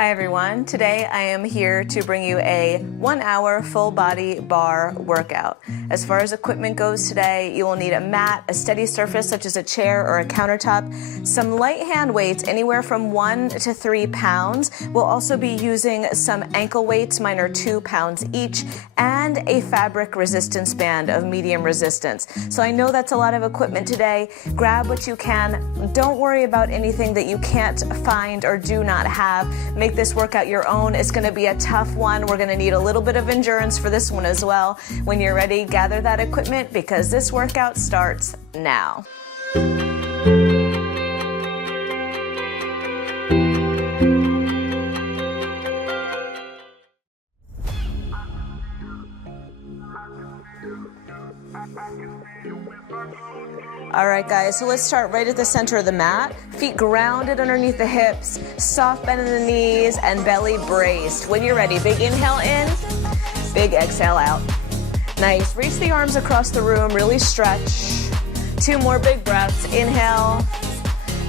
Hi everyone, today I am here to bring you a 1-hour full body barre workout. As far as equipment goes today, you will need a mat, a steady surface such as a chair or a countertop, some light hand weights anywhere from 1 to 3 pounds. We'll also be using some ankle weights, mine are 2 pounds each, and a fabric resistance band of medium resistance. So I know that's a lot of equipment today. Grab what you can. Don't worry about anything that you can't find or do not have. Make this workout your own. It's going to be a tough one. We're going to need a little bit of endurance for this one as well. When you're ready, gather that equipment because this workout starts now. All right, guys, so let's start right at the center of the mat. Feet grounded underneath the hips, soft bend in the knees, and belly braced. When you're ready, big inhale in, big exhale out. Nice, reach the arms across the room, really stretch. 2 more big breaths, inhale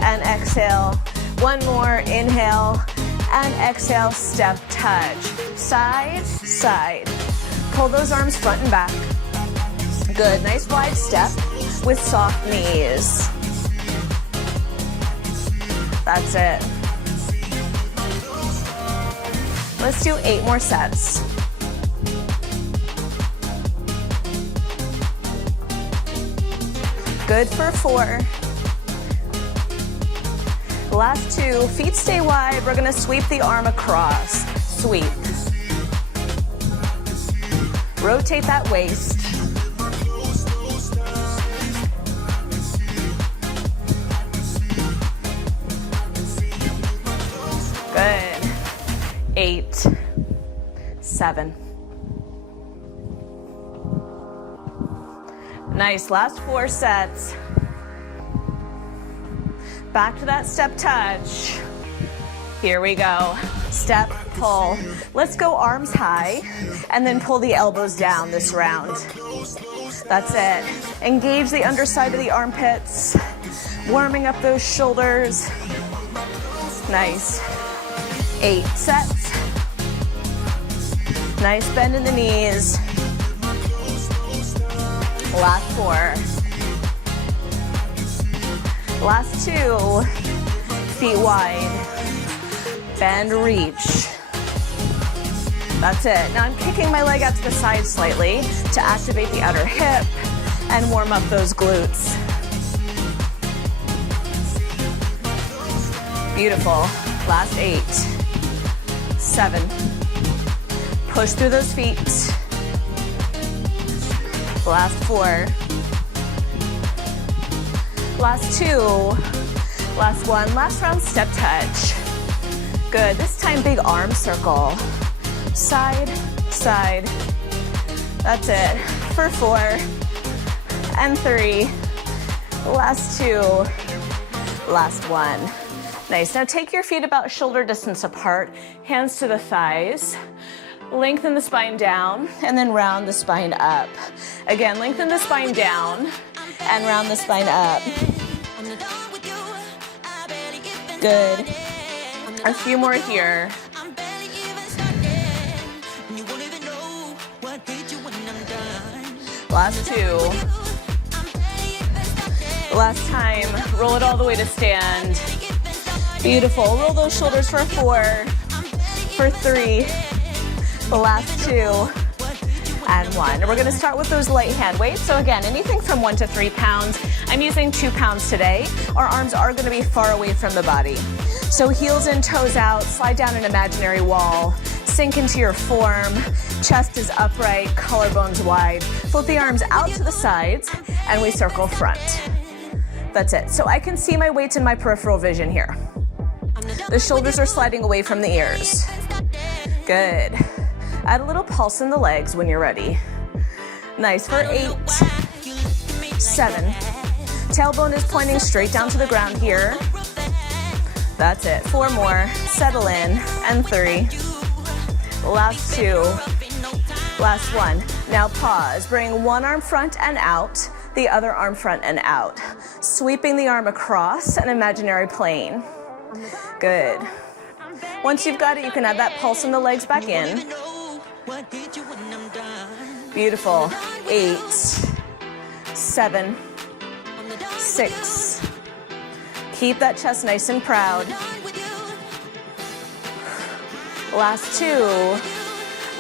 and exhale. 1 more, inhale and exhale, step touch. Side, side. Pull those arms front and back. Good, nice wide step with soft knees. That's it. Let's do 8 more sets. Good for 4. Last 2, feet stay wide. We're gonna sweep the arm across. Sweep. Rotate that waist. Good. 8, 7. Nice, last 4 sets. Back to that step touch. Here we go. Step, pull. Let's go arms high and then pull the elbows down this round. That's it. Engage the underside of the armpits, warming up those shoulders. Nice. 8 sets. Nice bend in the knees. Last 4. Last 2. Feet wide. Bend, reach. That's it. Now I'm kicking my leg out to the side slightly to activate the outer hip and warm up those glutes. Beautiful. Last 8. 7. Push through those feet. Last 4. Last 2. Last 1. Last round, step touch. Good. This time, big arm circle. Side, side. That's it. For 4 and 3. Last 2. Last 1. Nice. Now take your feet about shoulder distance apart, hands to the thighs. Lengthen the spine down and then round the spine up. Again, lengthen the spine down and round the spine up. Good. A few more here. Last 2. Last time, roll it all the way to stand. Beautiful. Roll those shoulders for 4, for 3, the last 2, and 1. And we're going to start with those light hand weights. So again, anything from 1 to 3 pounds. I'm using 2 pounds today. Our arms are going to be far away from the body. So heels in, toes out, slide down an imaginary wall, sink into your form, chest is upright, collarbones wide. Flip the arms out to the sides, and we circle front. That's it. So I can see my weights in my peripheral vision here. The shoulders are sliding away from the ears. Good. Add a little pulse in the legs when you're ready. Nice. For 8, 7. Tailbone is pointing straight down to the ground here. That's it. 4 more. Settle in. And 3. Last 2. Last 1. Now pause. Bring one arm front and out, the other arm front and out. Sweeping the arm across an imaginary plane. Good. Once you've got it, you can add that pulse in the legs back in. Beautiful. 8, 7, 6. Keep that chest nice and proud. Last 2.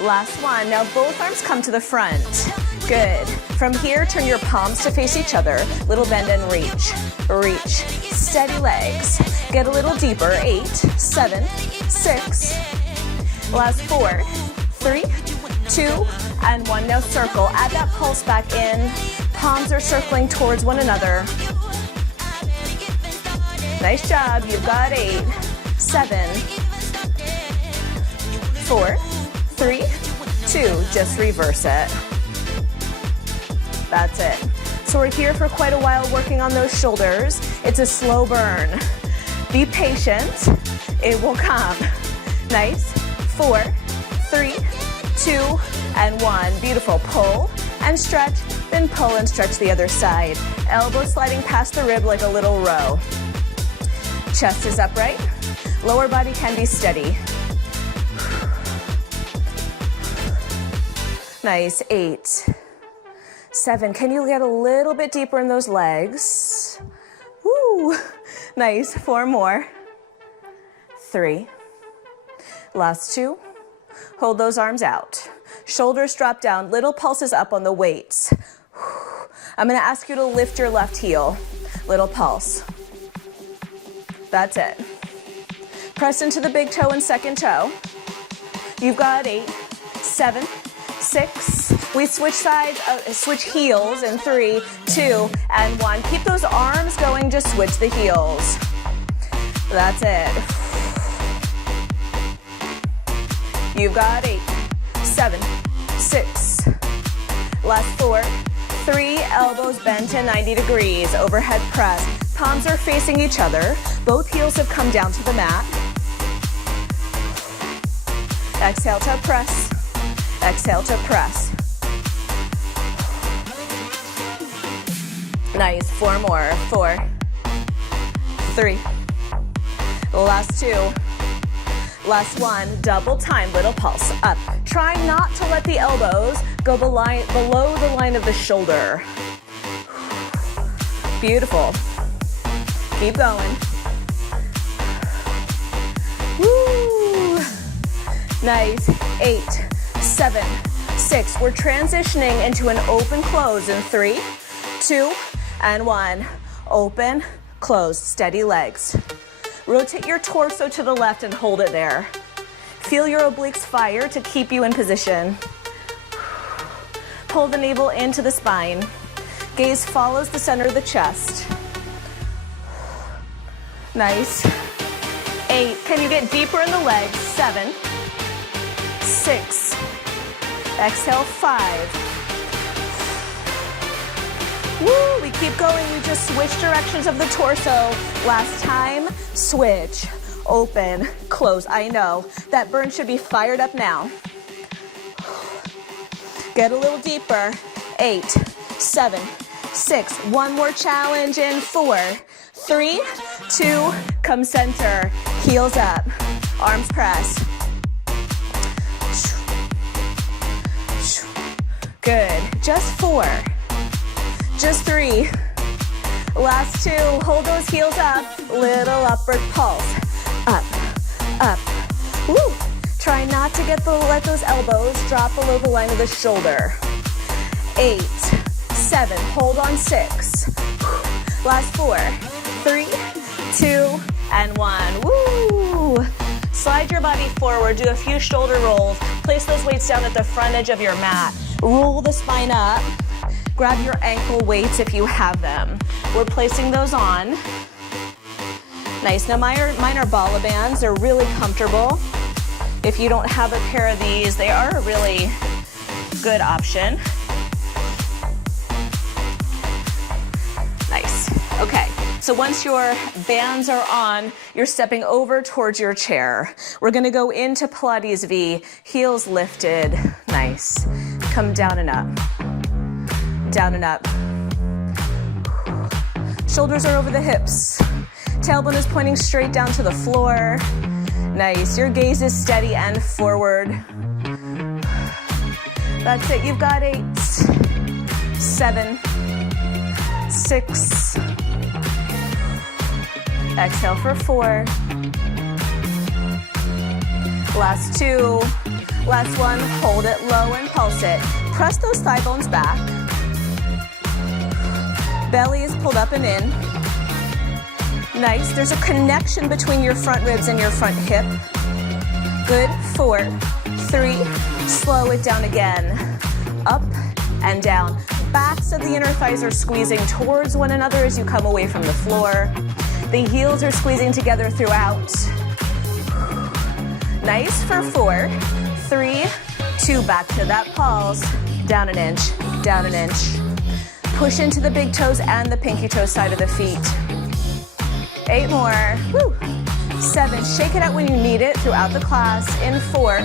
Last 1. Now both arms come to the front. Good. From here, turn your palms to face each other. Little bend and reach. Reach. Steady legs. Get a little deeper. 8, 7, 6. Last 4, 3, 2, and 1. Now circle. Add that pulse back in. Palms are circling towards one another. Nice job. You've got 8, 7, 4, 3, 2. Just reverse it. That's it. So we're here for quite a while working on those shoulders. It's a slow burn. Be patient. It will come. Nice. 4, 3, 2, and 1. Beautiful. Pull and stretch, then pull and stretch the other side. Elbows sliding past the rib like a little row. Chest is upright. Lower body can be steady. Nice. 8, 7. Can you get a little bit deeper in those legs? Woo. Nice. 4 more. 3. Last 2. Hold those arms out. Shoulders drop down. Little pulses up on the weights. I'm going to ask you to lift your left heel. Little pulse. That's it. Press into the big toe and second toe. You've got 8, 7, 6. We switch sides, switch heels in 3, 2, and 1. Keep those arms going, just switch the heels. That's it. You've got 8, 7, 6. Last 4, 3, elbows bent to 90 degrees. Overhead press. Palms are facing each other. Both heels have come down to the mat. Exhale to press. Exhale to press. Nice. 4 more. 4, 3. Last 2. Last 1. Double time. Little pulse. Up. Try not to let the elbows go below the line of the shoulder. Beautiful. Keep going. Woo. Nice. 8, 7, 6. We're transitioning into an open close in 3, 2, and 1. Open, close, steady legs. Rotate your torso to the left and hold it there. Feel your obliques fire to keep you in position. Pull the navel into the spine. Gaze follows the center of the chest. Nice. 8. Can you get deeper in the legs? 7, 6. Exhale, 5. Woo, we keep going. We just switch directions of the torso. Last time, switch, open, close. I know that burn should be fired up now. Get a little deeper. 8, 7, 6. One more challenge in 4, 3, 2. Come center. Heels up. Arms press. Good. Just 4. Just 3. Last 2. Hold those heels up. Little upward pulse. Up, up. Woo. Try not to let those elbows drop below the line of the shoulder. 8, 7. Hold on 6. Last 4, 3, 2, and 1. Woo. Slide your body forward. Do a few shoulder rolls. Place those weights down at the front edge of your mat. Roll the spine up. Grab your ankle weights if you have them. We're placing those on. Nice. Now mine are bala bands. They're really comfortable. If you don't have a pair of these, they are a really good option. Nice. Okay. So once your bands are on, you're stepping over towards your chair. We're going to go into Pilates V, heels lifted. Nice. Come down and up. Down and up. Shoulders are over the hips. Tailbone is pointing straight down to the floor. Nice, your gaze is steady and forward. That's it, you've got 8, 7, 6. Exhale for 4. Last 2. Last 1, hold it low and pulse it. Press those thigh bones back. Belly is pulled up and in. Nice, there's a connection between your front ribs and your front hip. Good, 4, 3, slow it down again. Up and down. Backs of the inner thighs are squeezing towards one another as you come away from the floor. The heels are squeezing together throughout. Nice for 4, 3, 2, back to that pulse. Down an inch, down an inch. Push into the big toes and the pinky toe side of the feet. 8 more. Woo. 7, shake it out when you need it throughout the class. In 4,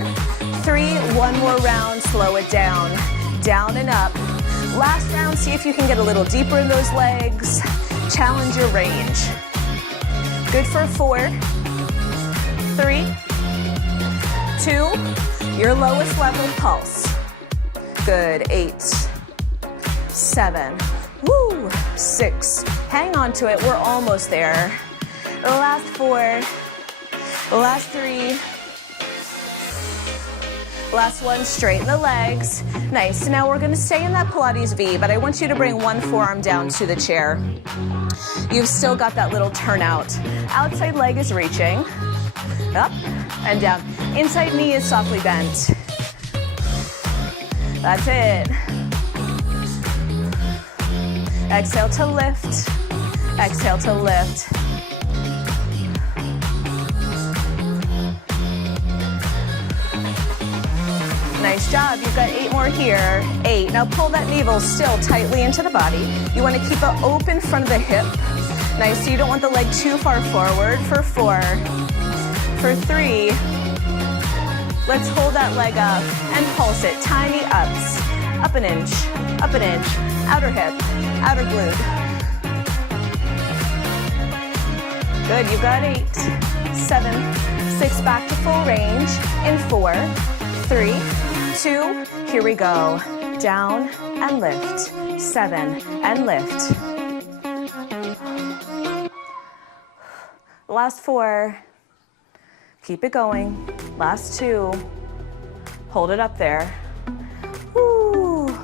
3, 1 more round, slow it down. Down and up. Last round, see if you can get a little deeper in those legs. Challenge your range. Good for 4, 3, 2, your lowest level pulse. Good, 8, 7, woo, 6. Hang on to it, we're almost there. The last 4, the last 3, last 1, straighten the legs. Nice, so now we're gonna stay in that Pilates V, but I want you to bring one forearm down to the chair. You've still got that little turnout. Outside leg is reaching, up and down. Inside knee is softly bent. That's it. Exhale to lift, exhale to lift. Nice job, you've got 8 more here. 8, now pull that navel still tightly into the body. You wanna keep an open front of the hip. Nice, so you don't want the leg too far forward. For 4, for 3, let's hold that leg up and pulse it. Tiny ups, up an inch, outer hip, outer glute. Good, you've got 8, 7, 6, back to full range. In 4, 3, 2, here we go. Down and lift, 7, and lift. Last 4, keep it going. Last 2, hold it up there. Woo.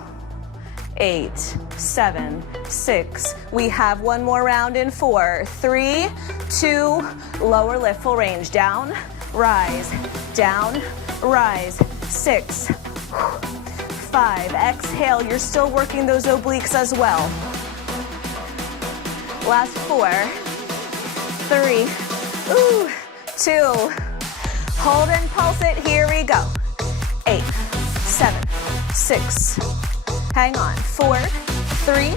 8, 7, 6. We have 1 more round in 4, 3, 2, lower lift, full range. Down, rise, down, rise. 6, 5, exhale. You're still working those obliques as well. Last 4, 3, 2, hold and pulse it. Here we go. 8, 7, 6. Hang on. 4, 3,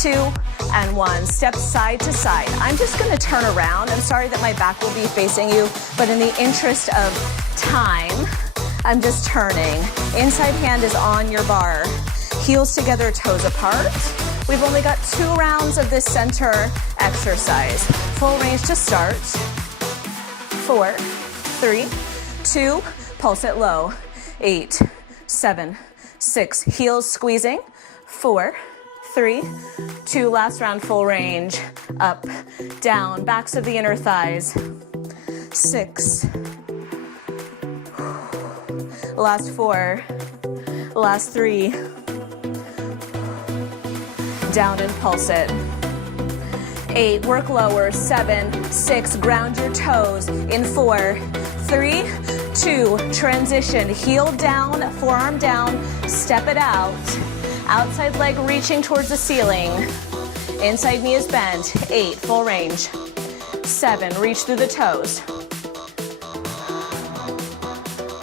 2, and 1. Step side to side. I'm just going to turn around. I'm sorry that my back will be facing you, but in the interest of time, I'm just turning. Inside hand is on your bar. Heels together, toes apart. We've only got 2 rounds of this center exercise. Full range to start. 4, 3, 2, pulse it low. 8, 7, 6, heels squeezing. 4, 3, 2, last round, full range. Up, down, backs of the inner thighs. 6, last 4, last 3, down and pulse it. 8, work lower. 7, 6, ground your toes. In 4, 3, 2, transition, heel down, forearm down, step it out. Outside leg reaching towards the ceiling. Inside knee is bent. 8, full range. 7, reach through the toes.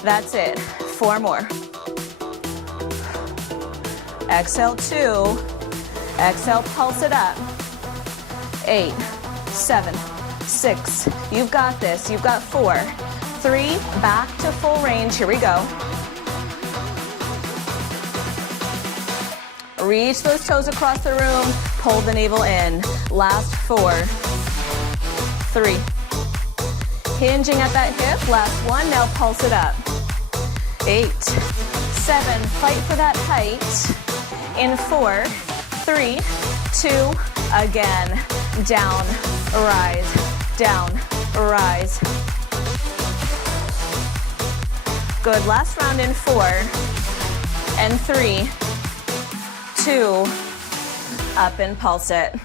That's it. 4 more. Exhale 2. Exhale, pulse it up. 8, 7, 6. You've got this. You've got 4, 3, back to full range. Here we go. Reach those toes across the room. Pull the navel in. Last 4, 3, Hinging at that hip. Last one. Now pulse it up. 8, 7. Fight for that height. In 4, 3, 2. Again. Down, rise, down, rise. Good. Last round in 4 and 3, 2. Up and pulse it.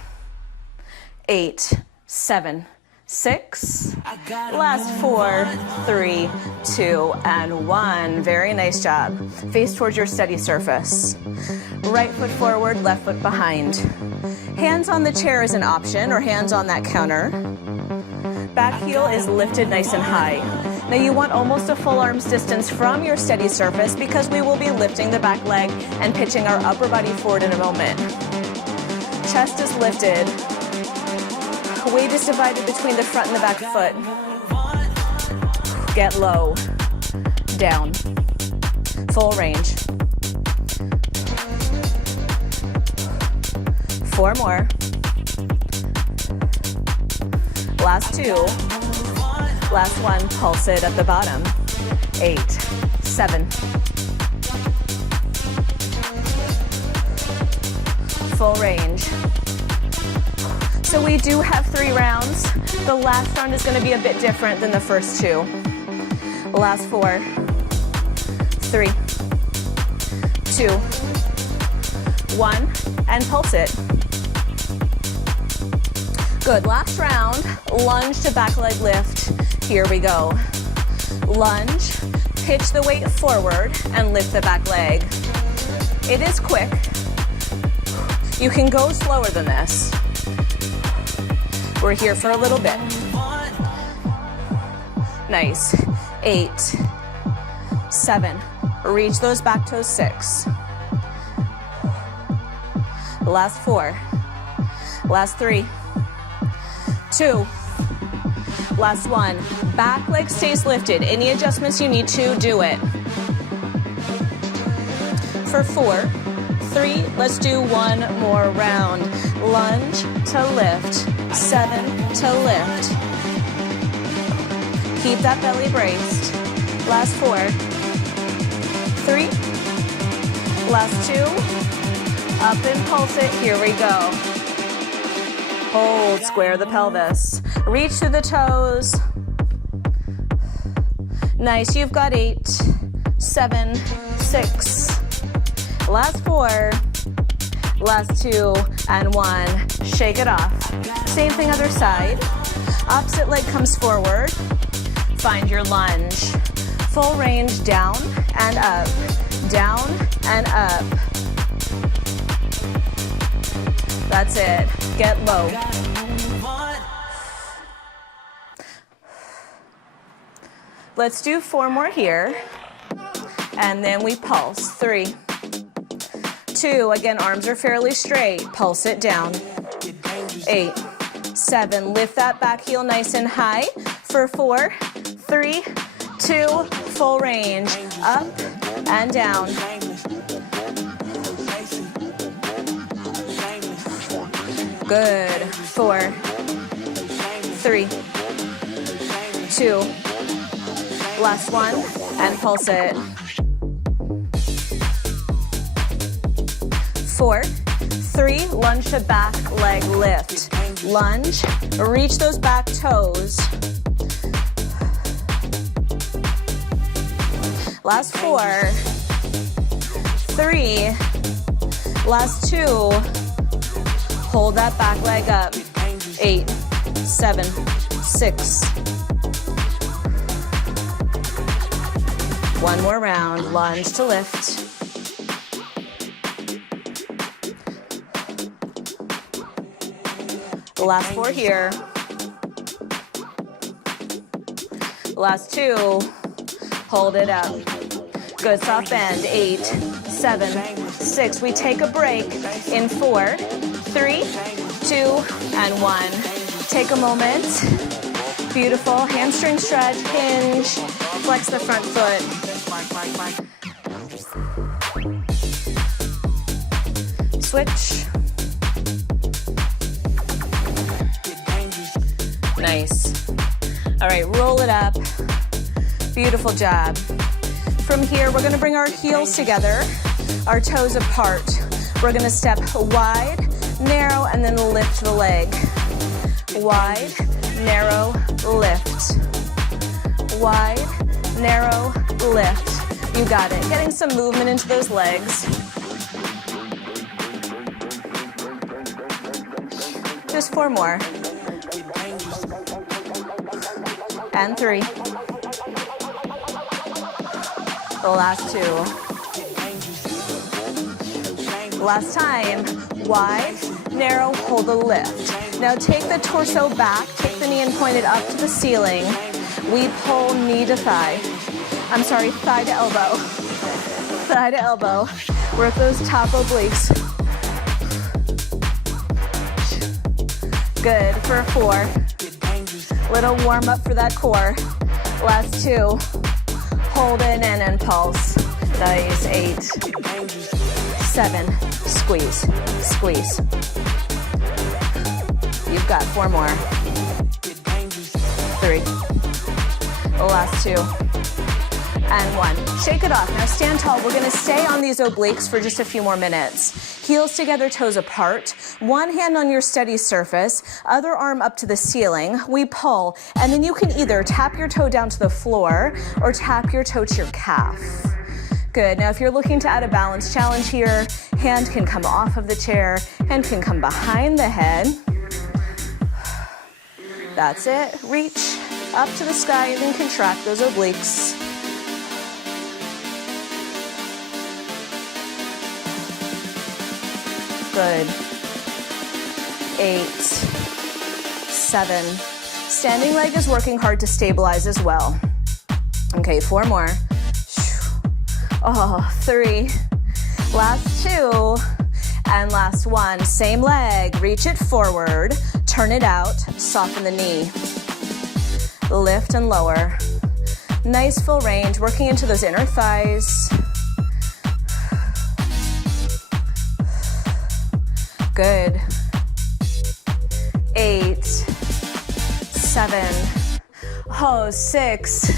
8, 7, 6. Last 4, 3, 2, and 1. Very nice job. Face towards your steady surface. Right foot forward, left foot behind. Hands on the chair is an option, or hands on that counter. Back heel is lifted nice and high. Now you want almost a full arm's distance from your steady surface because we will be lifting the back leg and pitching our upper body forward in a moment. Chest is lifted. Weight is divided between the front and the back foot. Get low. Down. Full range. 4 more. Last 2. Last 1. Pulse it at the bottom. 8, 7. Full range. So we do have 3 rounds. The last round is going to be a bit different than the first 2. Last 4, 3, 2, 1, and pulse it. Good. Last round, lunge to back leg lift. Here we go. Lunge, pitch the weight forward, and lift the back leg. It is quick. You can go slower than this. We're here for a little bit. Nice. 8, 7. Reach those back toes. 6. Last 4. Last 3. 2. Last 1. Back leg stays lifted. Any adjustments you need to, do it. For 4, 3, let's do 1 more round. Lunge to lift. 7 to lift. Keep that belly braced. Last 4, 3. Last 2. Up and pulse it. Here we go. Hold, square the pelvis. Reach through the toes. Nice, you've got 8, 7, 6. Last 4, last 2, and 1. Shake it off. Same thing other side. Opposite leg comes forward. Find your lunge. Full range, down and up. Down and up. That's it. Get low. Let's do 4 more here. And then we pulse. 3, 2. Again, arms are fairly straight. Pulse it down. 8, 7. Lift that back heel nice and high. For 4, 3, 2. Full range. Up and down. Good. 4, 3, 2. Last 1, and pulse it. 4, 3, lunge to back leg lift. Lunge, reach those back toes. Last 4, 3, last 2. Hold that back leg up. 8, 7, 6. 1 more round. Lunge to lift. The last 4 here. Last 2. Hold it up. Good. Soft bend. 8, 7, 6. We take a break in 4, 3, 2, and 1. Take a moment. Beautiful. Hamstring stretch. Hinge. Flex the front foot. Switch. Nice. All right, roll it up. Beautiful job. From here, we're gonna bring our heels together, our toes apart. We're gonna step wide, narrow, and then lift the leg. Wide, narrow, lift. Wide, narrow, lift. You got it. Getting some movement into those legs. Just 4 more. And 3. The last 2. Last time. Wide, narrow, hold the lift. Now take the torso back, kick the knee and point it up to the ceiling. We pull knee to thigh. I'm sorry, thigh to elbow. Thigh to elbow. Work those top obliques. Good for 4. Little warm up for that core. Last 2. Hold in and impulse. Nice. 8. 7. Squeeze. Squeeze. You've got 4 more. 3. The last 2. And 1. Shake it off. Now stand tall. We're gonna stay on these obliques for just a few more minutes. Heels together, toes apart. One hand on your steady surface, other arm up to the ceiling. We pull, and then you can either tap your toe down to the floor or tap your toe to your calf. Good. Now if you're looking to add a balance challenge here, hand can come off of the chair, hand can come behind the head. That's it. Reach up to the sky and then contract those obliques. Good. 8, 7. Standing leg is working hard to stabilize as well. Okay, 4 more. Oh, 3. Last 2. And last 1. Same leg. Reach it forward. Turn it out. Soften the knee. Lift and lower. Nice full range. Working into those inner thighs. Good. 8, 7, 6.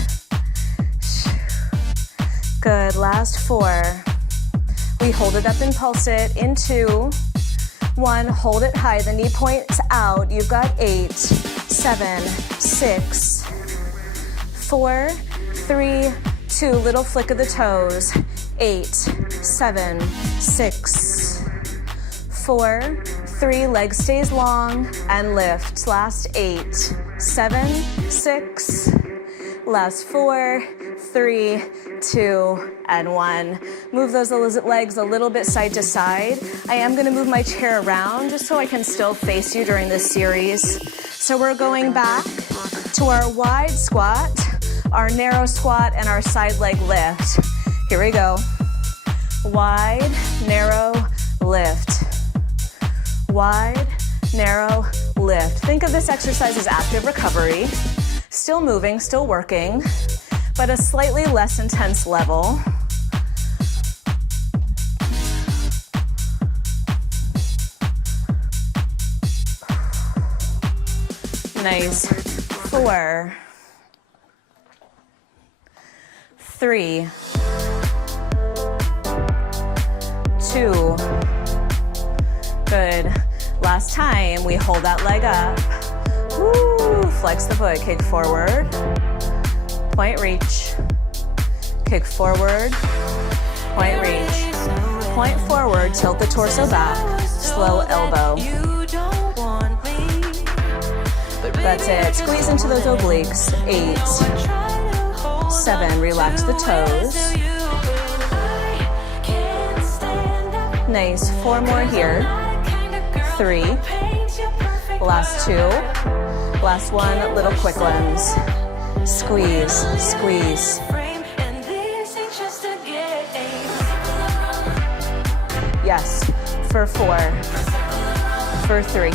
Good, last 4. We hold it up and pulse it in 2, 1, hold it high, the knee points out. You've got 8, 7, 6, 4, 3, 2, little flick of the toes. 8, 7, 6, 4, 3, leg stays long and lift. Last 8, 7, 6, last 4, 3, 2, and 1. Move those legs a little bit side to side. I am gonna move my chair around just so I can still face you during this series. So we're going back to our wide squat, our narrow squat, and our side leg lift. Here we go. Wide, narrow, lift. Wide, narrow, lift. Think of this exercise as active recovery. Still moving, still working, but a slightly less intense level. Nice. 4, 3, 2. Good. Last time, we hold that leg up. Woo, flex the foot, kick forward. Point reach. Kick forward. Point reach. Point forward, tilt the torso back. Slow elbow. That's it. Squeeze into those obliques. 8, 7, relax the toes. Nice. 4 more here. 3. Last 2. Last 1, little quick ones. Squeeze, squeeze. Yes, for 4. For 3.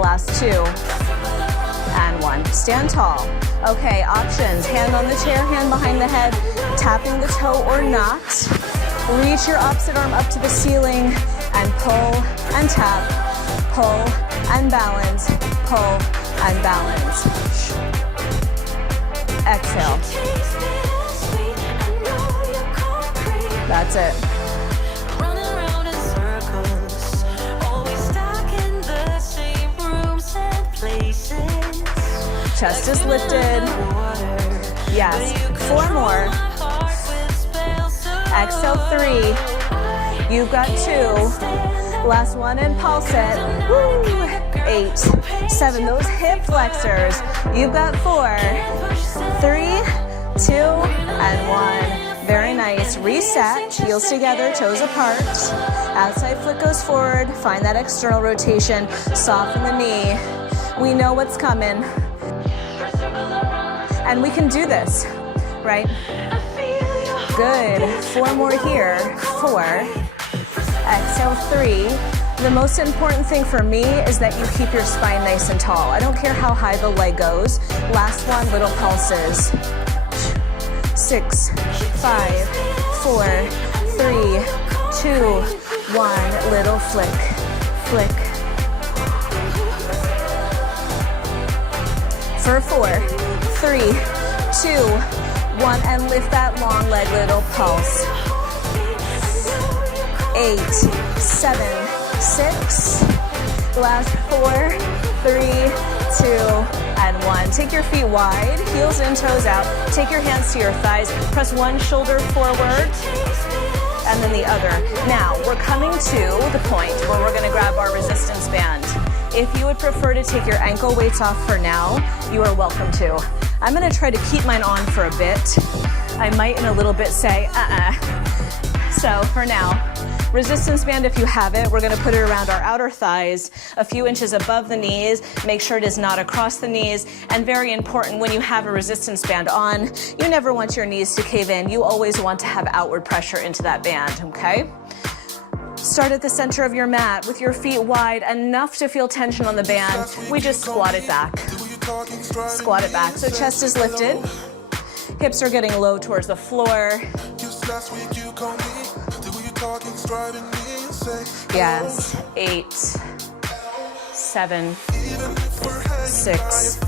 Last 2. And 1. Stand tall. Okay, options. Hand on the chair, hand behind the head, tapping the toe or not. Reach your opposite arm up to the ceiling and pull and tap, pull and balance, pull and balance. exhale. That's it. Chest is lifted. Yes, 4 more. Exhale, 3. You've got 2. Last one and pulse it. Woo. 8, 7, those hip flexors. You've got 4, 3, 2, and 1. Very nice. Reset, heels together, toes apart. Outside foot goes forward. Find that external rotation. Soften the knee. We know what's coming. And we can do this, right? Good. 4 more here. 4. Exhale, 3. The most important thing for me is that you keep your spine nice and tall. I don't care how high the leg goes. Last one, little pulses. 6, 5, 4, 3, 2, 1. Little flick, flick. For 4, 3, 2, 1, and lift that long leg, little pulse. 8, 7, 6. Last 4, 3, 2, and 1. Take your feet wide, heels in, toes out. Take your hands to your thighs. Press one shoulder forward and then the other. Now, we're coming to the point where we're gonna grab our resistance band. If you would prefer to take your ankle weights off for now, you are welcome to. I'm gonna try to keep mine on for a bit. I might in a little bit say, So for now, resistance band if you have it, we're gonna put it around our outer thighs, a few inches above the knees. Make sure it is not across the knees. And very important, when you have a resistance band on, you never want your knees to cave in. You always want to have outward pressure into that band, okay? Start at the center of your mat with your feet wide, enough to feel tension on the band. We just squat it back. Squat it back. So chest is lifted. Hips are getting low towards the floor. Yes. 8, 7, 6.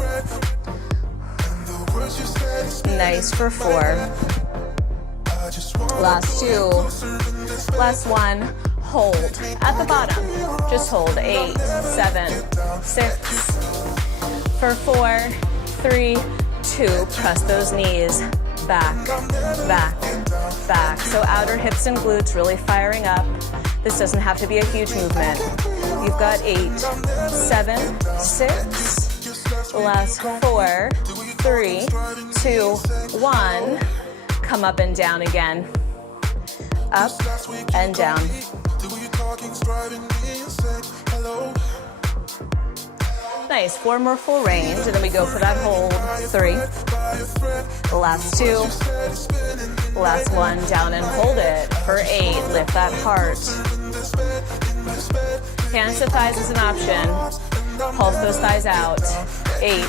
Nice for 4. Last 2. Last 1. Hold at the bottom. Just hold. 8, 7, 6. For 4, 3, 2. Press those knees back, back, back. So outer hips and glutes really firing up. This doesn't have to be a huge movement. You've got 8, 7, 6. Last 4, 3, 2, 1. Come up and down again. Up and down. Nice. 4 more full range, and then we go for that hold. 3. Last 2. Last 1. Down and hold it. For 8. Lift that heart. Hands to thighs is an option. Pulse those thighs out. 8,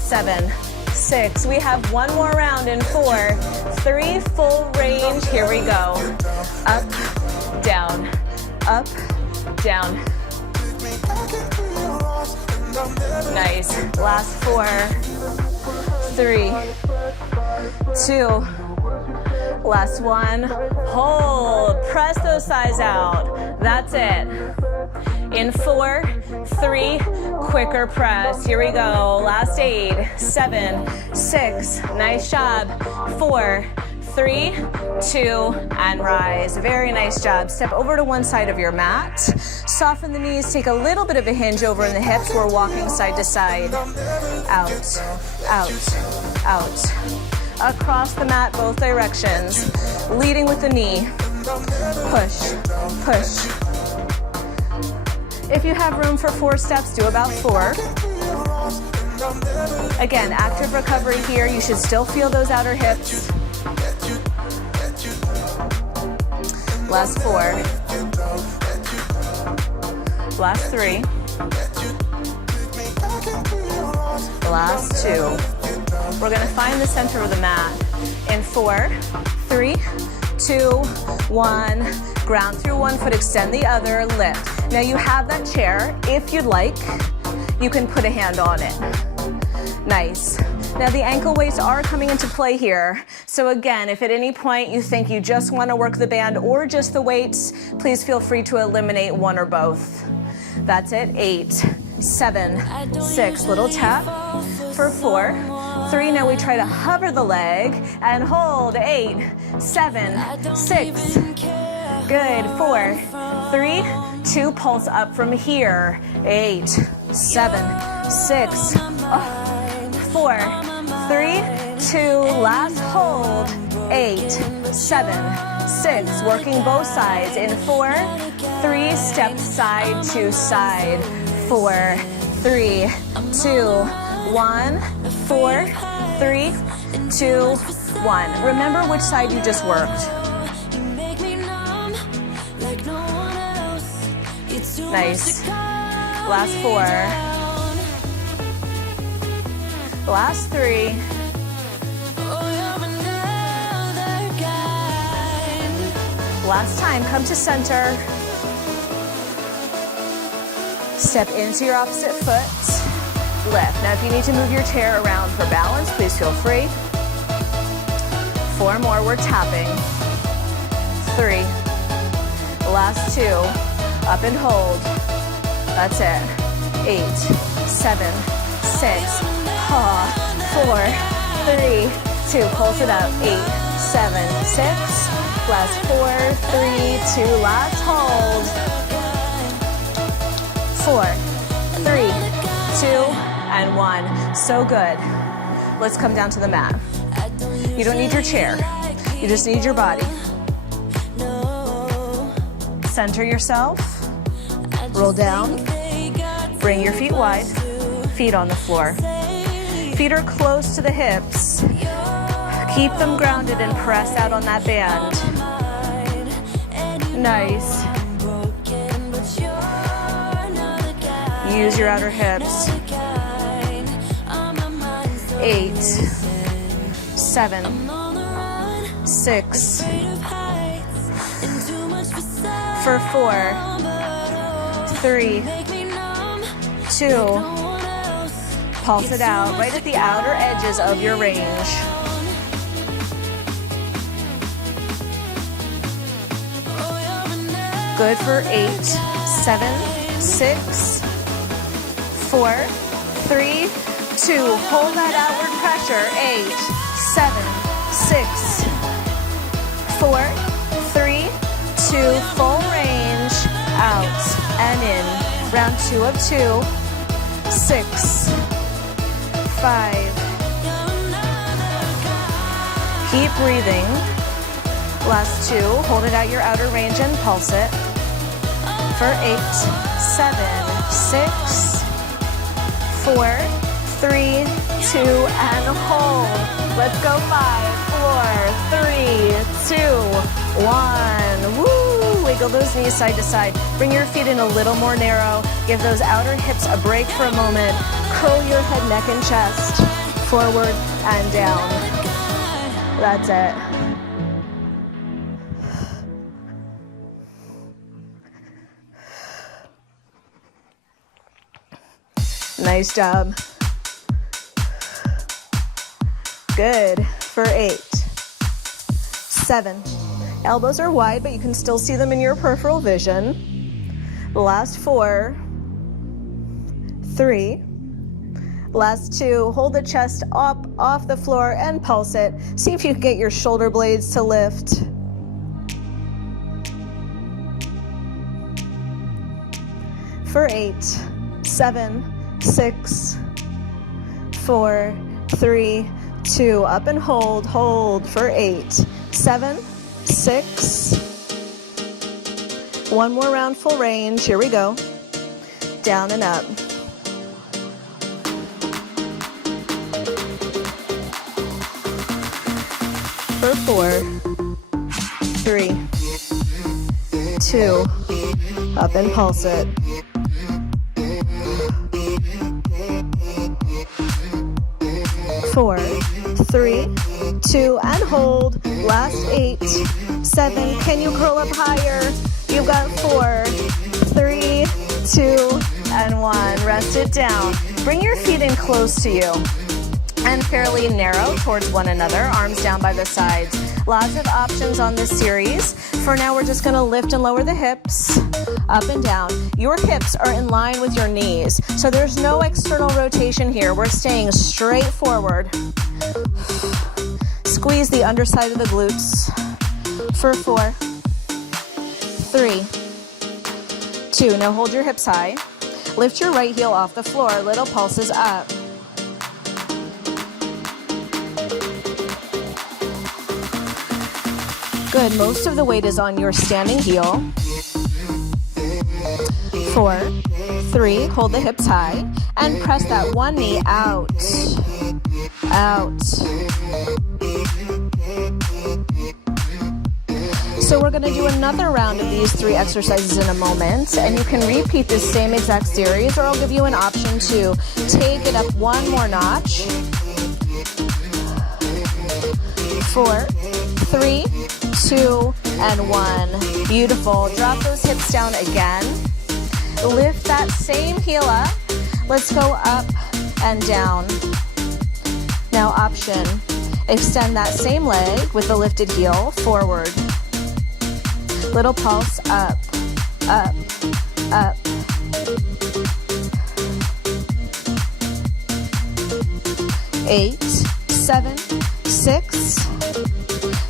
7, 6. We have 1 more round in 4. 3 full range. Here we go. Up, down, up, down. Nice. Last 4, 3, 2. Last 1. Hold. Press those thighs out. That's it. In 4, 3. Quicker press. Here we go. Last 8, 7, 6. Nice job. 4, 3, 2, and rise. Very nice job. Step over to one side of your mat. Soften the knees. Take a little bit of a hinge over in the hips. We're walking side to side. Out, out, out. Across the mat, both directions. Leading with the knee. Push, push. If you have room for 4 steps, do about 4. Again, active recovery here. You should still feel those outer hips. Last 4. Last 3. Last 2. We're going to find the center of the mat in 4, 3, 2, 1. Ground through one foot, extend the other, lift. Now you have that chair. If you'd like, you can put a hand on it. Nice. Now the ankle weights are coming into play here. So again, if at any point you think you just want to work the band or just the weights, please feel free to eliminate one or both. That's it. 8, 7, 6. Little tap for 4, 3. Now we try to hover the leg and hold. 8, 7, 6. Good. 4, 3, 2. Pulse up from here. 8, 7, 6. 4, 3, 2. Last hold. 8, 7, 6. Working both sides in 4, 3. Step side to side. 4, 3, 2, 1. 4, 3, 2, 1. Remember which side you just worked. Nice. Last 4. Last 3. Last time, come to center. Step into your opposite foot. Lift. Now if you need to move your chair around for balance, please feel free. 4 more, we're tapping. 3. Last 2. Up and hold. That's it. 8, 7, 6. 4, 3, 2. Pulse it up. 8, 7, 6. Last 4, 3, 2. Last hold. 4, 3, 2, and 1. So good. Let's come down to the mat. You don't need your chair. You just need your body. Center yourself. Roll down. Bring your feet wide. Feet on the floor. Feet are close to the hips. Keep them grounded and press out on that band. Nice. Use your outer hips. 8, 7, 6. For 4, 3, 2. Pulse it out right at the outer edges of your range. Good for 8, 7, 6, 4, 3, 2. Hold that outward pressure. 8, 7, 6, 4, 3, 2. Full range. Out and in. Round 2 of 2. 6, 5. Keep breathing. Last 2. Hold it at your outer range and pulse it. For 8, 7, 6, 4, 3, 2, and hold. Let's go. 5, 4, 3, 2, 1. Woo! Wiggle those knees side to side. Bring your feet in a little more narrow. Give those outer hips a break for a moment. Curl your head, neck, and chest. Forward and down. That's it. Nice job. Good for 8, 7. Elbows are wide, but you can still see them in your peripheral vision. Last 4, 3. Last 2. Hold the chest up off the floor and pulse it. See if you can get your shoulder blades to lift. For 8, 7, 6, 4, 3, 2. Up and hold. Hold for 8, 7, 6. One more round, full range. Here we go. Down and up. For 4, 3, 2. Up and pulse it. 4, 3, 2, and hold. Last 8, 7. Can you curl up higher? You've got 4, 3, 2, and 1. Rest it down. Bring your feet in close to you. and fairly narrow towards one another, arms down by the sides. Lots of options on this series. For now, we're just gonna lift and lower the hips, up and down. Your hips are in line with your knees, so there's no external rotation here. We're staying straight forward. Squeeze the underside of the glutes for 4, 3, 2. Now hold your hips high. Lift your right heel off the floor. Little pulses up. Good, most of the weight is on your standing heel. 4, 3, hold the hips high, and press that one knee out, out. So we're gonna do another round of these 3 exercises in a moment, and you can repeat the same exact series, or I'll give you an option to take it up one more notch. 4, 3, 2, and 1. Beautiful. Drop those hips down again. Lift that same heel up. Let's go up and down. Now option. Extend that same leg with the lifted heel forward. Little pulse up, up, up. 8, 7, 6.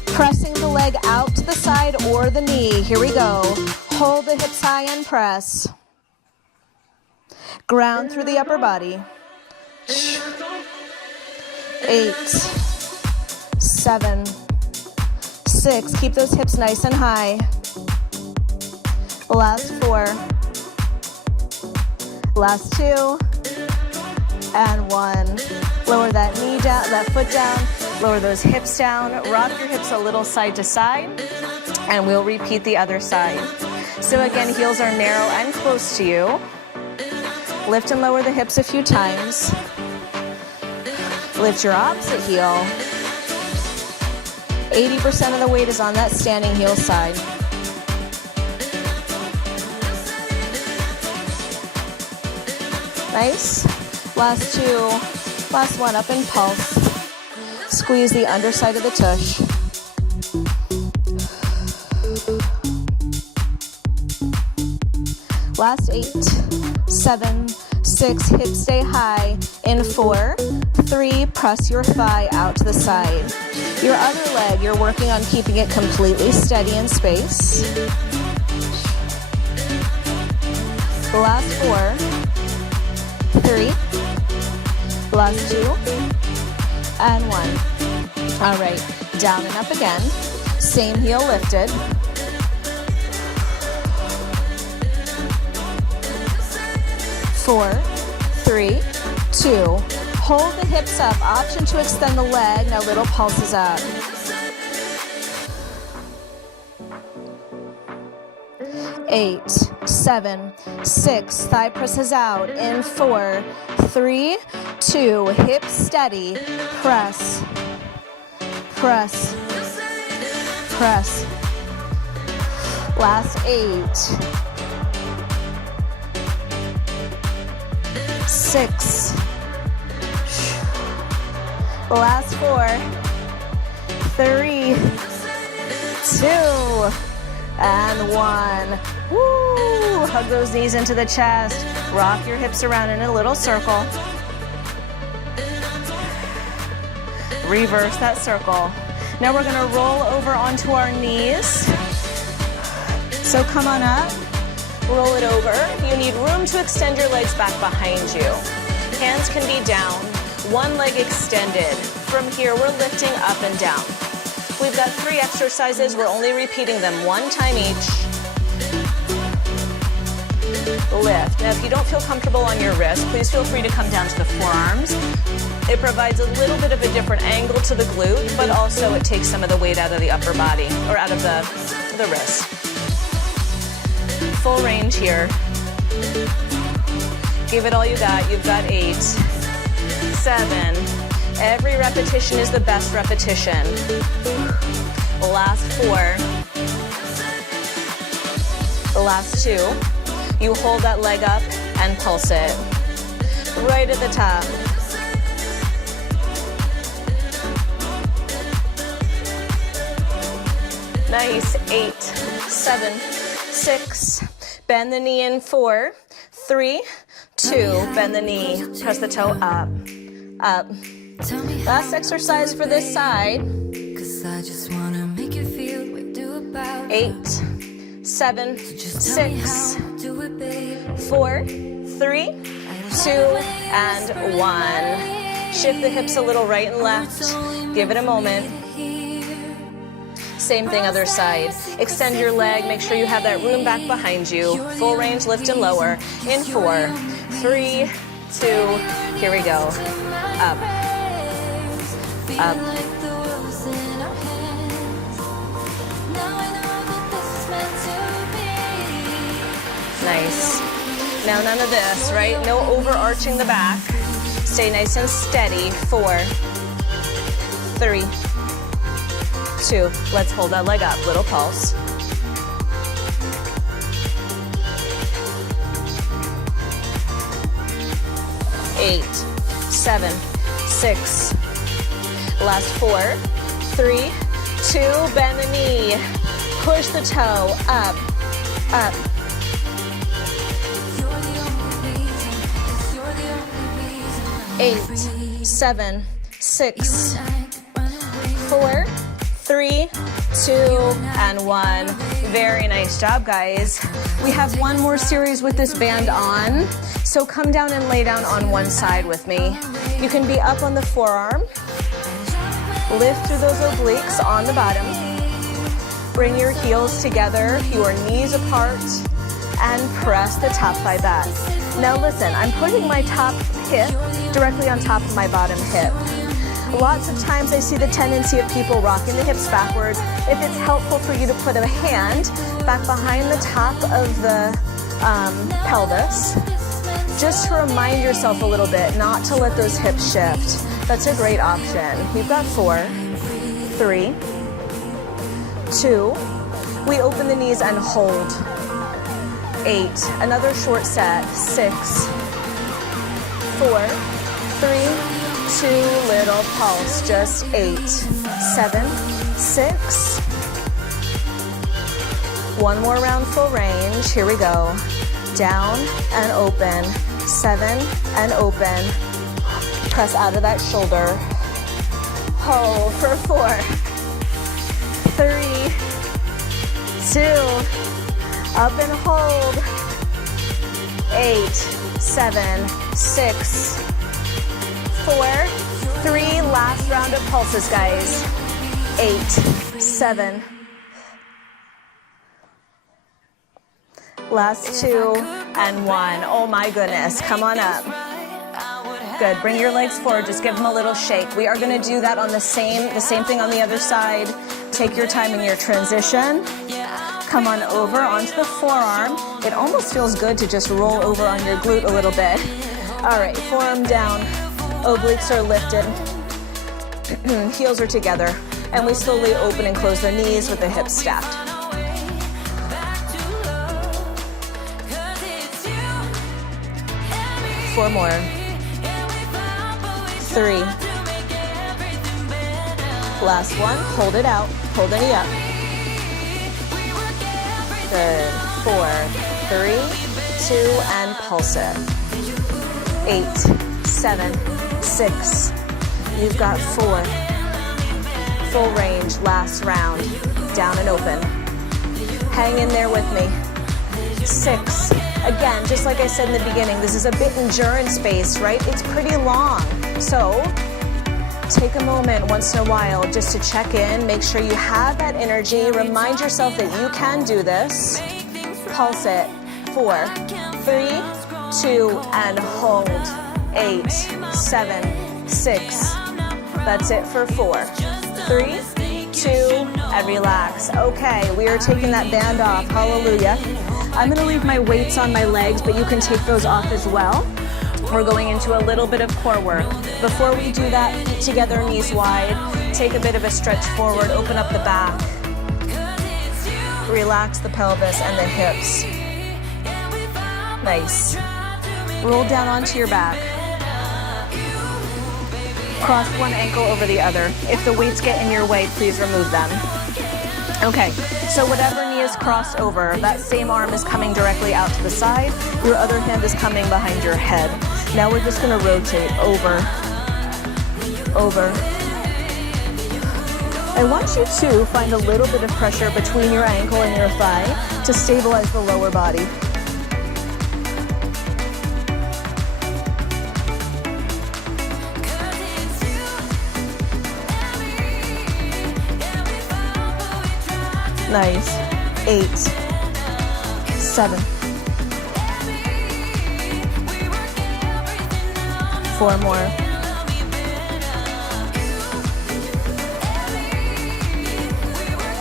Pressing the leg out to the side or the knee. Here we go. Hold the hips high and press. Ground through the upper body. 8, 7, 6. Keep those hips nice and high. Last 4. Last 2. And 1. Lower that knee down, that foot down. Lower those hips down. Rock your hips a little side to side. And we'll repeat the other side. So again, heels are narrow and close to you. Lift and lower the hips a few times. Lift your opposite heel. 80% of the weight is on that standing heel side. Nice. Last 2. Last 1, up and pulse. Squeeze the underside of the tush. Last 8, 7, 6, hips stay high. In 4, 3, press your thigh out to the side. Your other leg, you're working on keeping it completely steady in space. Last 4, 3, last 2, and 1. All right, down and up again. Same heel lifted. 4, 3, 2. Hold the hips up. Option to extend the leg. Now little pulses up. 8, 7, 6. Thigh presses out. In 4, 3, 2. Hips steady. Press. Press. Press. Last 8. 6. Last 4. 3, 2, and 1. Woo! Hug those knees into the chest. Rock your hips around in a little circle. Reverse that circle. Now we're gonna roll over onto our knees. So come on up. Roll it over. You need room to extend your legs back behind you. Hands can be down, one leg extended. From here, we're lifting up and down. We've got 3 exercises. We're only repeating them 1 time each. Lift. Now, if you don't feel comfortable on your wrist, please feel free to come down to the forearms. It provides a little bit of a different angle to the glute, but also it takes some of the weight out of the upper body, or out of the wrist. Full range here. Give it all you got. You've got 8, 7. Every repetition is the best repetition. Last 4. The last 2. You hold that leg up and pulse it. Right at the top. Nice. 8, 7, 6. Bend the knee in 4, 3, 2. Bend the knee. Press the toe up, up. Last exercise for this side. 8, 7, 6, 4, 3, 2, and 1. Shift the hips a little right and left. Give it a moment. Same thing, other side. Extend your leg. Make sure you have that room back behind you. Full range, lift and lower. In 4, 3, 2. Here we go. Up, up. Nice. Now none of this, right? No overarching the back. Stay nice and steady. 4, 3, 2. Let's hold that leg up. Little pulse. 8, 7, 6. Last 4, 3, 2. Bend the knee. Push the toe up, up. 8, 7, 6, 4, 3, 2, and 1. Very nice job, guys. We have one more series with this band on, so come down and lay down on one side with me. You can be up on the forearm. Lift through those obliques on the bottom. Bring your heels together, your knees apart, and press the top thigh back. Now listen, I'm putting my top hip directly on top of my bottom hip. Lots of times I see the tendency of people rocking the hips backwards. If it's helpful for you to put a hand back behind the top of the pelvis, just to remind yourself a little bit not to let those hips shift. That's a great option. You've got 4, 3, 2. We open the knees and hold. 8. Another short set. 6, 4, 3, 2, little pulse, just 8, 7, 6. One more round, full range. Here we go. Down and open. 7 and open. Press out of that shoulder. Hold for 4, 3, 2. Up and hold. 8, 7, 6, 4, 3. Last round of pulses, guys. 8, 7. Last 2 and 1. Oh my goodness. Come on up. Good. Bring your legs forward. Just give them a little shake. We are going to do that on the same thing on the other side. Take your time in your transition. Come on over onto the forearm. It almost feels good to just roll over on your glute a little bit. All right. Forearm down. Obliques are lifted. Heels are together. And we slowly open and close the knees with the hips stacked. 4 more. 3. Last one. Hold it out. Hold the knee up. Good. 4, 3, 2, and pulse it. 8, 7, 6. You've got 4. Full range. Last round. Down and open. Hang in there with me. 6. Again, just like I said in the beginning, this is a bit endurance based, right? It's pretty long. So take a moment once in a while just to check in, make sure you have that energy, remind yourself that you can do this. Pulse it. 4, 3, 2, and hold. 8, 7, 6. That's it for 4, 3, 2, and relax. Okay, we are taking that band off. Hallelujah. I'm going to leave my weights on my legs, but you can take those off as well. We're going into a little bit of core work. Before we do that, together, knees wide, take a bit of a stretch forward, open up the back. Relax the pelvis and the hips. Nice. Roll down onto your back. Cross one ankle over the other. If the weights get in your way, please remove them. Okay, so whatever knee is crossed over, that same arm is coming directly out to the side. Your other hand is coming behind your head. Now we're just gonna rotate over, over. I want you to find a little bit of pressure between your ankle and your thigh to stabilize the lower body. Nice. 8, 7. 4 more.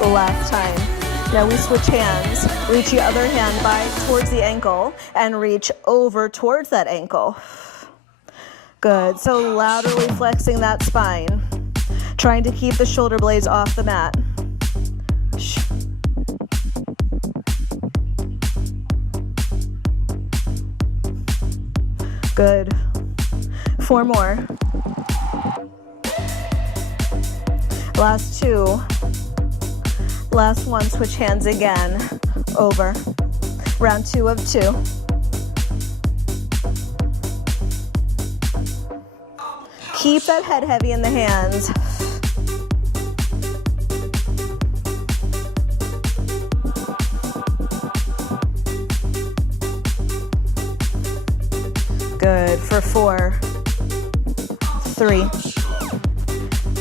The last time. Now we switch hands. Reach the other hand by towards the ankle and reach over towards that ankle. Good. So laterally flexing that spine. Trying to keep the shoulder blades off the mat. Good. 4 more. Last 2. Last one, switch hands again. Over. Round 2 of 2. Keep that head heavy in the hands. Good. For 4, 3,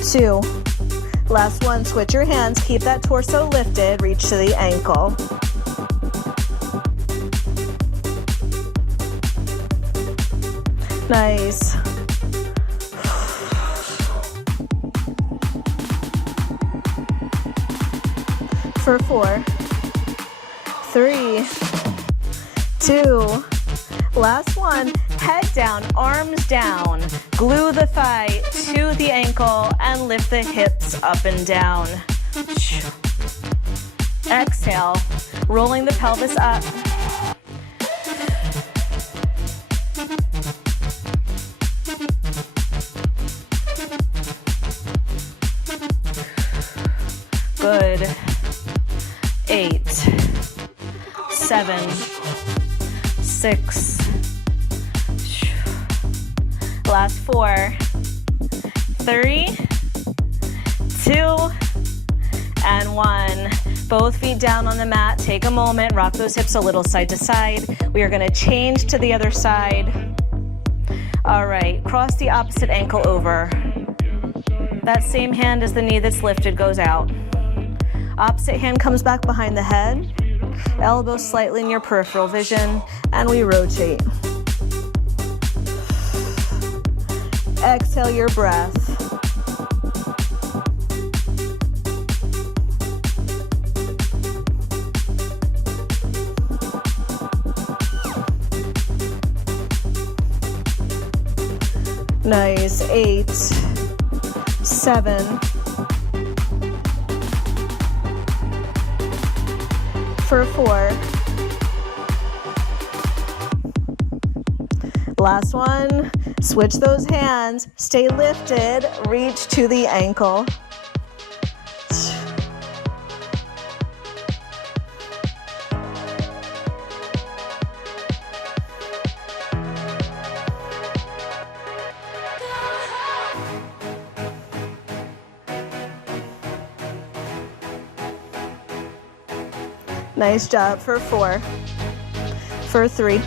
2. Last one, switch your hands. Keep that torso lifted. Reach to the ankle. Nice. For 4, 3, 2. Last one, head down, arms down. Glue the thigh to the ankle and lift the hips up and down. Exhale, rolling the pelvis up. Good. 8, 7, 6. Last 4, 3, 2, and 1. Both feet down on the mat. Take a moment, rock those hips a little side to side. We are gonna change to the other side. All right, cross the opposite ankle over. That same hand as the knee that's lifted goes out. Opposite hand comes back behind the head. Elbow slightly in your peripheral vision, and we rotate. Exhale your breath. Nice. 8, 7. For 4. Last one. Switch those hands. Stay lifted. Reach to the ankle. Nice job. For 4. For 3.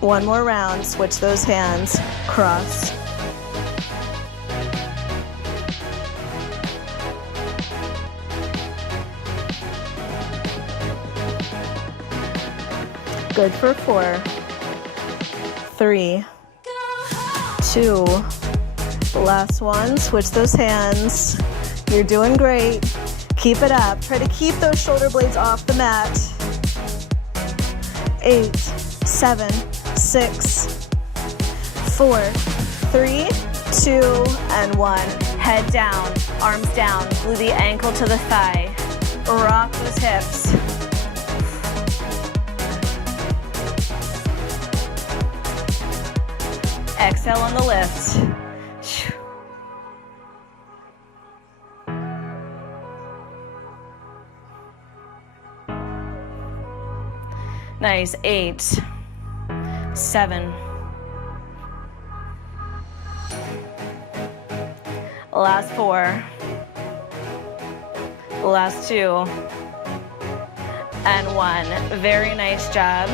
One more round. Switch those hands. Cross. Good. For 4, 3, 2. Last one. Switch those hands. You're doing great. Keep it up. Try to keep those shoulder blades off the mat. 8, 7, 6, 4, 3, 2, and 1. Head down, arms down. Glue the ankle to the thigh. Rock those hips. Exhale on the lift. Nice, 8, 7. Last 4. Last 2. And 1. Very nice job.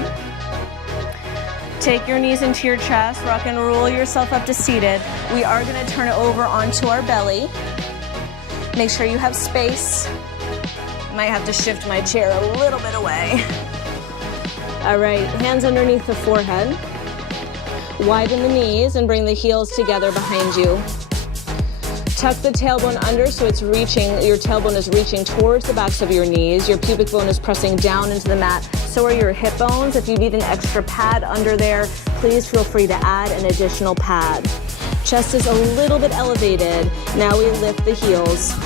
Take your knees into your chest, rock and roll yourself up to seated. We are gonna turn it over onto our belly. Make sure you have space. Might have to shift my chair a little bit away. All right, hands underneath the forehead. Widen the knees and bring the heels together behind you. Tuck the tailbone under so it's reaching, your tailbone is reaching towards the backs of your knees. Your pubic bone is pressing down into the mat. So are your hip bones. If you need an extra pad under there, please feel free to add an additional pad. Chest is a little bit elevated. Now we lift the heels.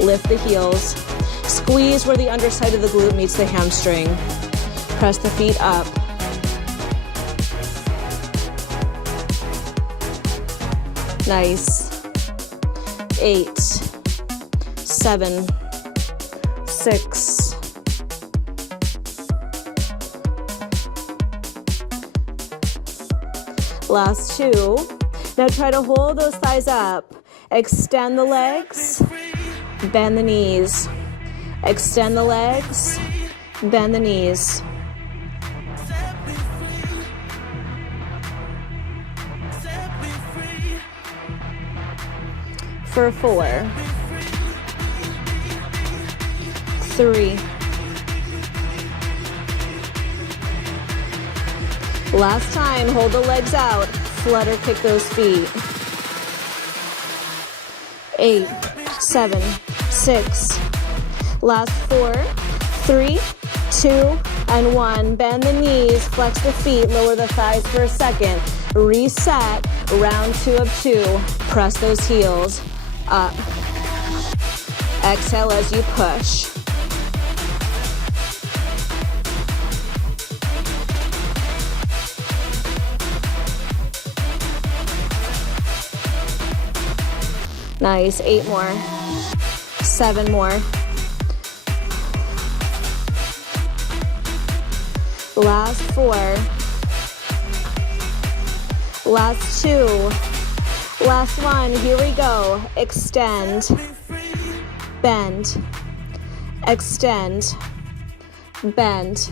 Lift the heels. Squeeze where the underside of the glute meets the hamstring. Press the feet up. Nice. 8, 7, 6. Last 2. Now try to hold those thighs up. Extend the legs, bend the knees. Extend the legs, bend the knees. For 4, 3. Last time, hold the legs out, flutter kick those feet. 8, 7, 6. Last 4, 3, 2, and 1. Bend the knees, flex the feet, lower the thighs for a second. Reset, round 2 of 2. Press those heels up. Exhale as you push. Nice, 8 more, 7 more. Last 4, last 2, last 1, here we go. Extend, bend, extend, bend.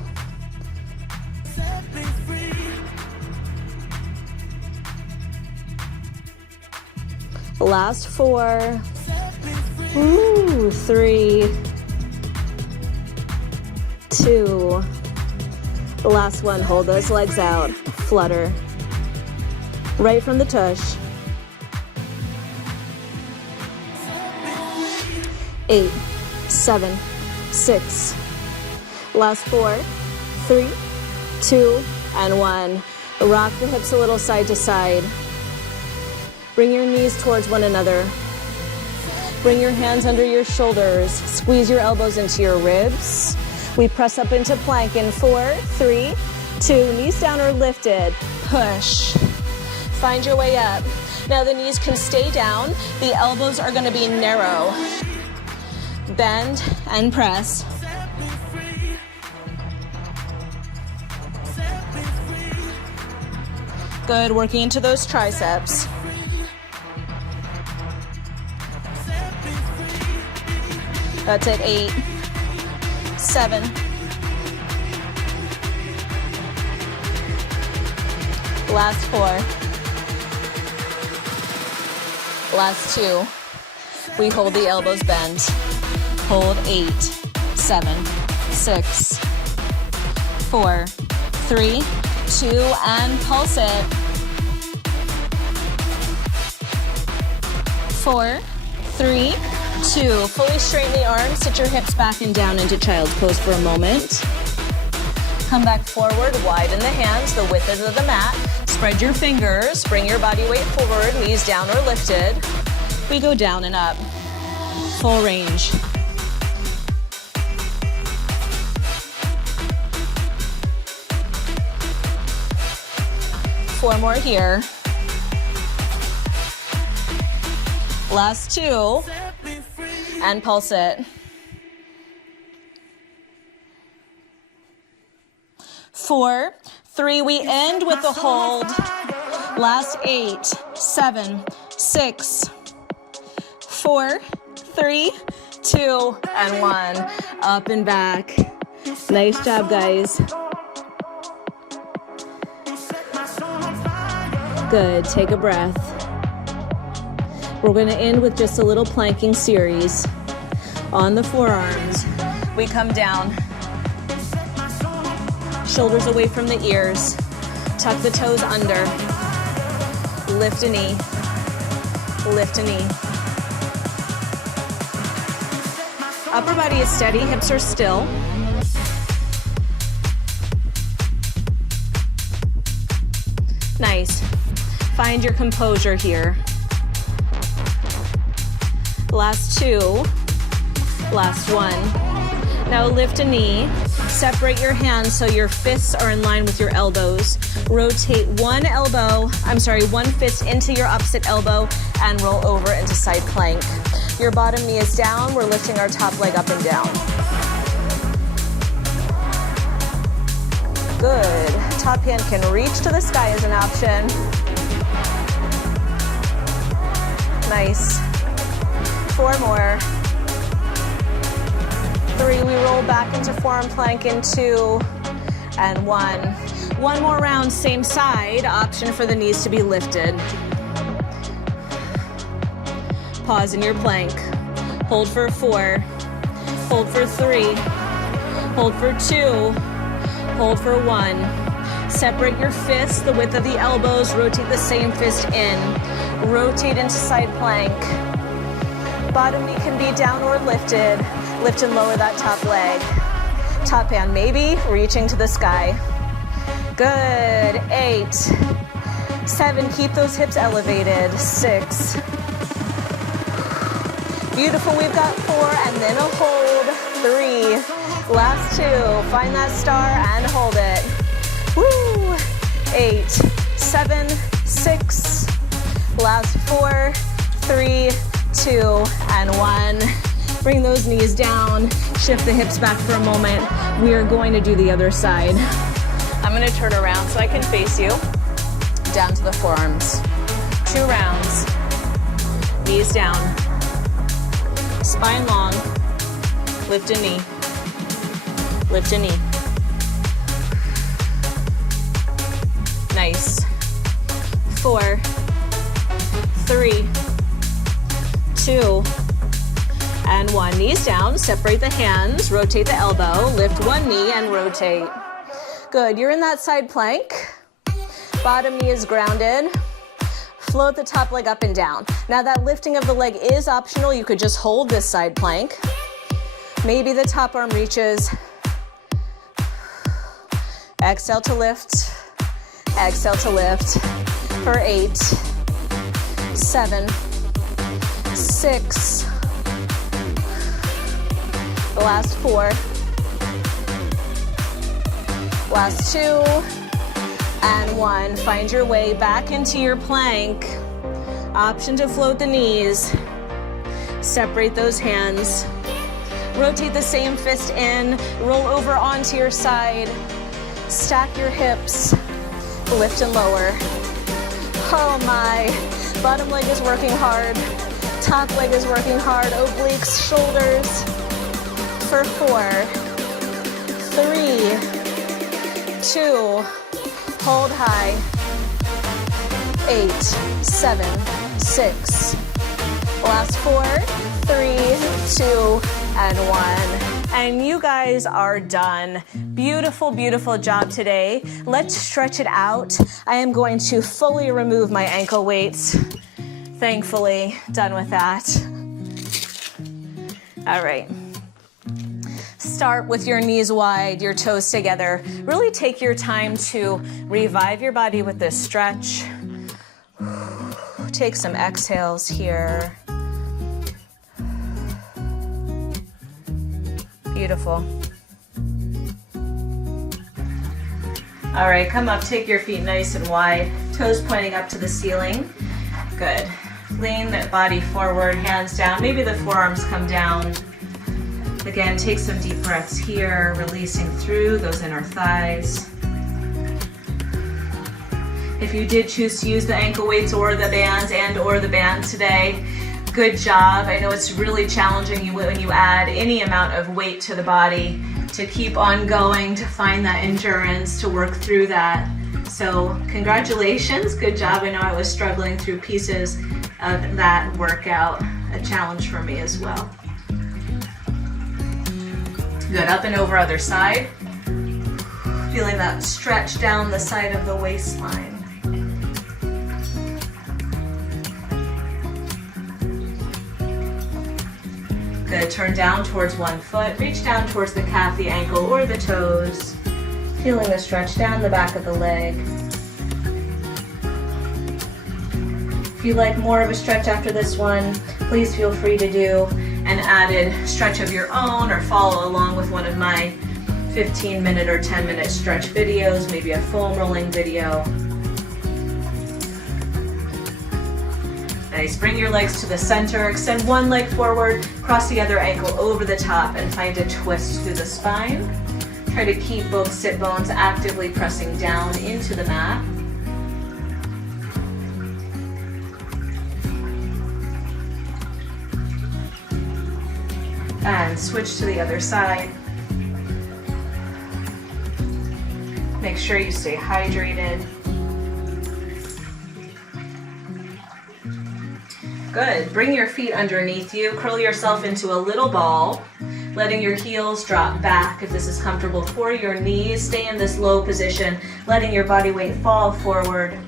Last 4, 3, 2. Last one, hold those legs out, flutter. Right from the tush. 8, 7, 6. Last 4, 3, 2, and 1. Rock the hips a little side to side. Bring your knees towards one another. Bring your hands under your shoulders. Squeeze your elbows into your ribs. We press up into plank in 4, 3, 2. Knees down or lifted. Push. Find your way up. Now the knees can stay down. The elbows are going to be narrow. Bend and press. Good, working into those triceps. That's it, 8, 7. Last 4. Last 2. We hold the elbows bent. Hold 8, 7, 6, 4, 3, 2, and pulse it. 4, 3, 2. Fully straighten the arms, sit your hips back and down into child's pose for a moment. Come back forward, widen the hands, the width of the mat. Spread your fingers, bring your body weight forward, knees down or lifted. We go down and up. Full range. Four more here. Last 2. And pulse it. 4, 3. We end with the hold. Last 8, 7, 6, 4, 3, 2, and 1. Up and back. Nice job, guys. Good. Take a breath. We're going to end with just a little planking series. On the forearms, we come down. Shoulders away from the ears. Tuck the toes under. Lift a knee. Lift a knee. Upper body is steady, hips are still. Nice. Find your composure here. Last 2. Last 1. Now lift a knee. Separate your hands so your fists are in line with your elbows. Rotate one fist into your opposite elbow and roll over into side plank. Your bottom knee is down. We're lifting our top leg up and down. Good. Top hand can reach to the sky as an option. Nice. 4 more. 3, we roll back into forearm plank in 2, and 1. One more round, same side, option for the knees to be lifted. Pause in your plank. Hold for 4, hold for 3, hold for 2, hold for 1. Separate your fists the width of the elbows, rotate the same fist in. Rotate into side plank. Bottom knee can be down or lifted. Lift and lower that top leg. Top hand maybe reaching to the sky. Good. 8, 7, keep those hips elevated. 6. Beautiful, we've got 4 and then a hold. 3, last 2. Find that star and hold it. Woo. 8, 7, 6. Last 4, 3, 2, and 1. Bring those knees down, shift the hips back for a moment. We are going to do the other side. I'm going to turn around so I can face you. Down to the forearms. 2 rounds. Knees down. Spine long. Lift a knee. Lift a knee. Nice. 4, 3, 2, and 1. Knees down, separate the hands, rotate the elbow, lift one knee and rotate. Good, you're in that side plank. Bottom knee is grounded. Float the top leg up and down. Now that lifting of the leg is optional. You could just hold this side plank. Maybe the top arm reaches. Exhale to lift. Exhale to lift. For 8, 7, 6, the last 4, last 2, and 1. Find your way back into your plank. Option to float the knees. Separate those hands. Rotate the same fist in. Roll over onto your side. Stack your hips. Lift and lower. Oh my. Bottom leg is working hard. Top leg is working hard. Obliques, shoulders. For 4, 3, 2, hold high. 8, 7, 6. Last 4, 3, 2, and 1. And you guys are done. Beautiful, beautiful job today. Let's stretch it out. I am going to fully remove my ankle weights. Thankfully, done with that. All right. Start with your knees wide, your toes together. Really take your time to revive your body with this stretch. Take some exhales here. Beautiful. All right, come up, take your feet nice and wide, toes pointing up to the ceiling. Good. Lean that body forward, hands down. Maybe the forearms come down. Again, take some deep breaths here, releasing through those inner thighs. If you did choose to use the ankle weights or the band today, good job. I know it's really challenging when you add any amount of weight to the body to keep on going, to find that endurance, to work through that. So congratulations, good job. I know I was struggling through pieces of that workout, a challenge for me as well. Good, up and over other side. Feeling that stretch down the side of the waistline. Good, turn down towards one foot, reach down towards the calf, the ankle, or the toes. Feeling the stretch down the back of the leg. If you like more of a stretch after this one, please feel free to do an added stretch of your own or follow along with one of my 15-minute or 10-minute stretch videos, maybe a foam rolling video. Nice, bring your legs to the center, extend one leg forward, cross the other ankle over the top and find a twist through the spine. Try to keep both sit bones actively pressing down into the mat. And switch to the other side. Make sure you stay hydrated. Good, bring your feet underneath you, curl yourself into a little ball, letting your heels drop back if this is comfortable for your knees. Stay in this low position, letting your body weight fall forward,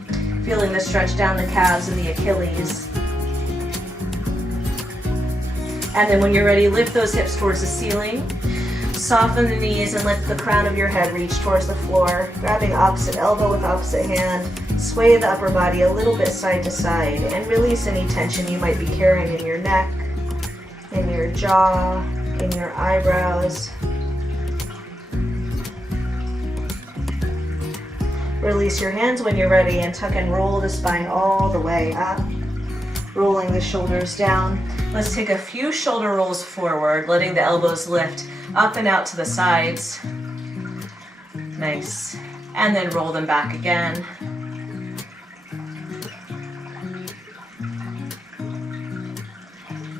feeling the stretch down the calves and the Achilles. And then when you're ready, lift those hips towards the ceiling. Soften the knees and let the crown of your head reach towards the floor. Grabbing opposite elbow with opposite hand. Sway the upper body a little bit side to side and release any tension you might be carrying in your neck, in your jaw, in your eyebrows. Release your hands when you're ready and tuck and roll the spine all the way up. Rolling the shoulders down. Let's take a few shoulder rolls forward, letting the elbows lift up and out to the sides. Nice. And then roll them back again.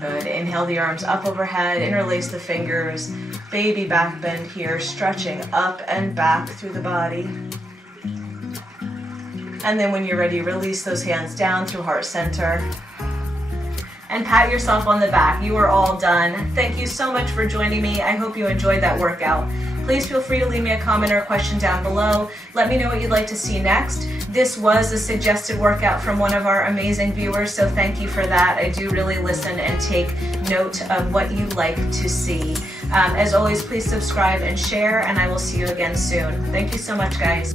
Good. Inhale the arms up overhead, interlace the fingers. Baby back bend here, stretching up and back through the body. And then when you're ready, release those hands down through heart center. And pat yourself on the back. You are all done. Thank you so much for joining me. I hope you enjoyed that workout. Please feel free to leave me a comment or a question down below. Let me know what you'd like to see next. This was a suggested workout from one of our amazing viewers, so thank you for that. I do really listen and take note of what you like to see. As always, please subscribe and share, and I will see you again soon. Thank you so much, guys.